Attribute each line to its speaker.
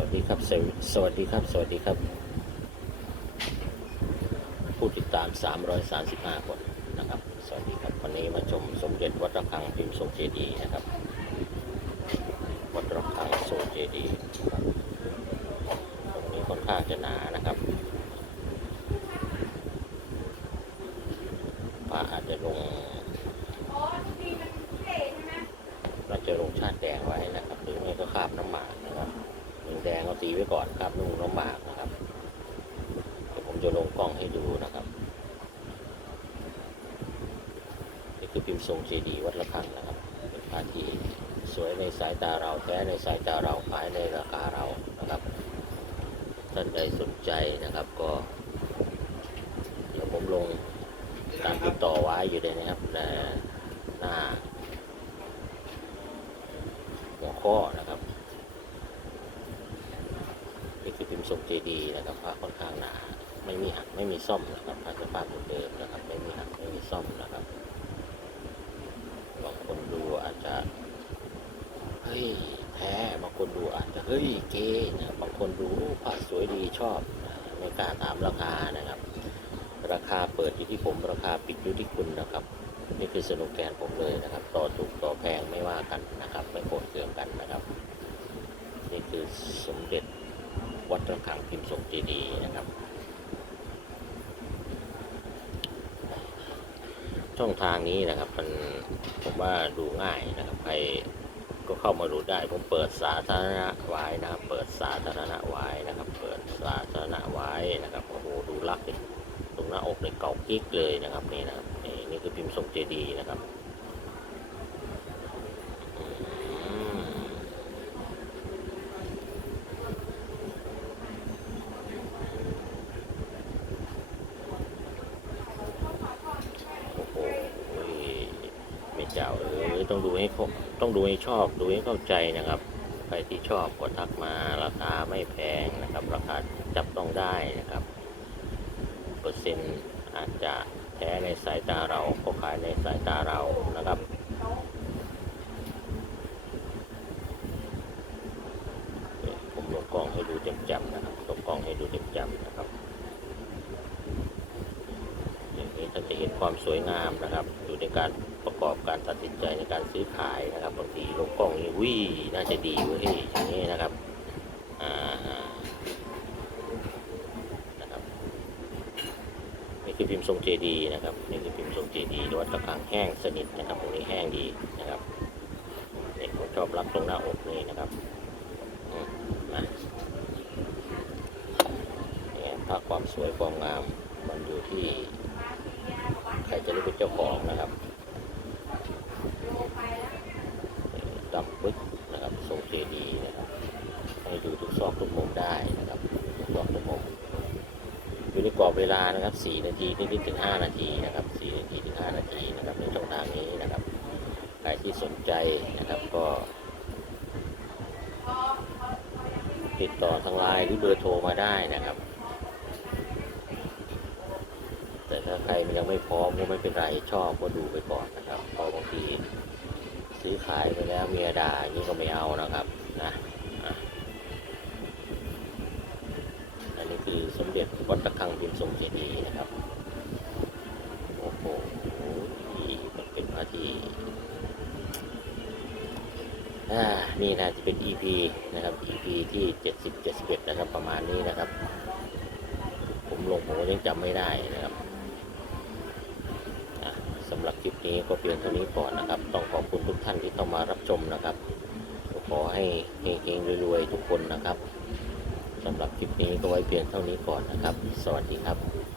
Speaker 1: วัสดีครับสวสวัสดีครับ สวัสดีครับ ผู้ติดตาม 335 คนนะครับ สวัสดีครับ วันนี้มาชมสมเด็จวัดระฆังพิมพ์ทรงเจดีย์นะครับ วัดระฆังทรงเจดีย์ตรงนี้ค่อนข้างจะหนานะครับพระอาจจะลงน่าจะลงชาติแดงไว้นะครับหรือไม่ก็คาบน้ำหมากนะครับ แดงเอาตีไว้ก่อนคราบนุ่งน้ำหมากนะครับเดี๋ยวผมจะลงกล้องให้ดูนะครับนี่คือพิมพ์ทรงเจดีย์วัดละคังนะครับเป็นพระที่สวยในสายตาเราแท้ในสายตาเราขายในราคาเรานะครับท่านใดสนใจนะครับก็เดี๋ยวผมลงการติดต่อไว้อยู่เลยนะครับในหน้าหัวข้อนะครับนี่คือพิมพ์ ทรงเจดีย์นะครับผ้าค่อนข้างหนา ไม่มีหักไม่มีซ่อมนะครับผ้าสภาพเดิมนะครับ ไม่มีหักไม่มีซ่อมนะครับบางคนดูอาจจะเฮ้ยแท้บางคนดูอาจจะเฮ้ยเก๋นะบางคนดูผ้าสวยดีชอบไม่กล้าถามราคานะครับ ราคาเปิดอยู่ที่ผมราคาปิดอยู่ที่คุณนะครับนี่คือสโลแกนผมเลยนะครับ ต่อถูกต่อแพงไม่ว่ากันนะครับ ไม่โกรธเคืองกันนะครับ นี่คือสมเด็จ วัดระฆังพิมพ์ทรงเจดีย์นะครับ ช่องทางนี้นะครับมันผมว่าดูง่ายนะครับใครก็เข้ามาดูได้ผมเปิดสาธารณะไว้นะครับ เปิดสาธารณะไว้นะครับ เปิดสาธารณะไว้นะครับโอ้โหดูลักตรงหน้าอกในเก่ากิ๊กเลยนะครับนี่นะครับนี่นี่คือพิมพ์ทรงเจดีย์นะครับอืมโอ้โหไม่เจ้าเออต้องดูให้ครบต้องดูให้ชอบดูให้เข้าใจนะครับใครที่ชอบก็ทักมาราคาไม่แพงนะครับ ราคาจับต้องได้นะครับ เปอร์เซ็นต์อาจจะแท้ในสายตาเราก็ขายในสายตาเรานะครับผมลงกล้องให้ดูเต็มๆนะครับลงกล้องให้ดูเต็มๆนะครับอย่านจะเห็นความสวยงามนะครับ อยู่ในการประกอบการตัดสินใจในการซื้อขายนะครับบางทีลงกล้องนี่วิ่น่าจะดีเว้ยอย่างนี้นะครับอ่านะครับนี่คือพิมพ์ทรงเจดีย์นะครับนี่คือพิมพ์ทรงเจดีย์วัดตะกางแห้งสนิทนะครับตรงนี้แห้งดีนะครับนี่ผมชอบรับตรงหน้าอกนี่นะครับมนะนี่ภาพความสวยความงามมันอยู่ที่ เจ้าของนะครับดำปึ๊กนะครับทรงเจดีย์นะครับให้ดูทุกซอกทุกมุมได้นะครับทุกซอกทุกมุมอยู่ในกรอบเวลานะครับ 4 นาทีนิดๆถึง 5 นาทีนะครับ 4 นาทีถึง 5 นาทีนะครับในช่องทางนี้นะครับใครที่สนใจนะครับก็ ติดต่อทางไลน์หรือเบอร์โทรมาได้นะครับ แต่ถ้าใครยังไม่พร้อมก็ไม่เป็นไรชอบก็ดูไปก่อนนะครับเพราะบางทีซื้อขายไปแล้วเมียด่าอย่างนี้ก็ไม่เอานะครับนะอันนี้คือสมเด็จวัดตะคังพิมพ์ทรงเจดีย์นะครับโอ้โหมันเป็นพระที่นี่นะจะเป็น EP นะครับ EP ที่ 70 71 นะครับ ประมาณนี้นะครับ ผมลงผมก็ยังจำไม่ได้นะครับ สำหรับคลิปนี้ก็เพียงเท่านี้ก่อนนะครับ ต้องขอบคุณทุกท่านที่เข้ามารับชมนะครับ ขอให้เฮงๆรวยๆทุกคนนะครับสำหรับคลิปนี้ก็ไว้เพียงเท่านี้ก่อนนะครับ สวัสดีครับ